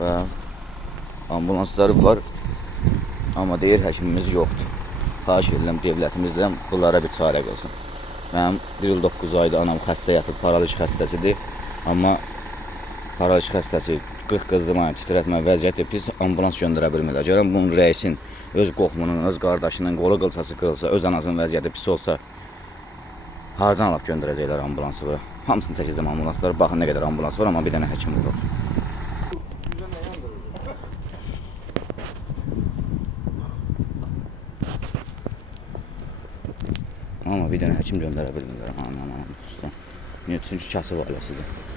və ambulansları var. Amma deyir həkimimiz yoxdur. Xahiş edirəm devlətimizdən bunlara bir çarə qılsın. Mənim 1 il 9 ayda anam xəstə yatıb, paraliz xəstəsidir. Amma paraliz xəstəsi 40 qızdırmayın, titrətmə vəziyyəti pis, ambulans göndərə bilmirlər. Görəm bunun rəisin, öz qohumunun, öz qardaşının qolu qılçası qırılsa, öz anasının vəziyyəti pis olsa, hardan alıb göndərəcəklər ambulansı bura? Hamısını çəkəcəm ambulansları. Baxın nə qədər ambulans var, amma bir dənə həkim olur. Amma bir dənə həkim göndərə bilmirlər. Anam, dostum. Niyə? Çünki kasıb ailəsidir.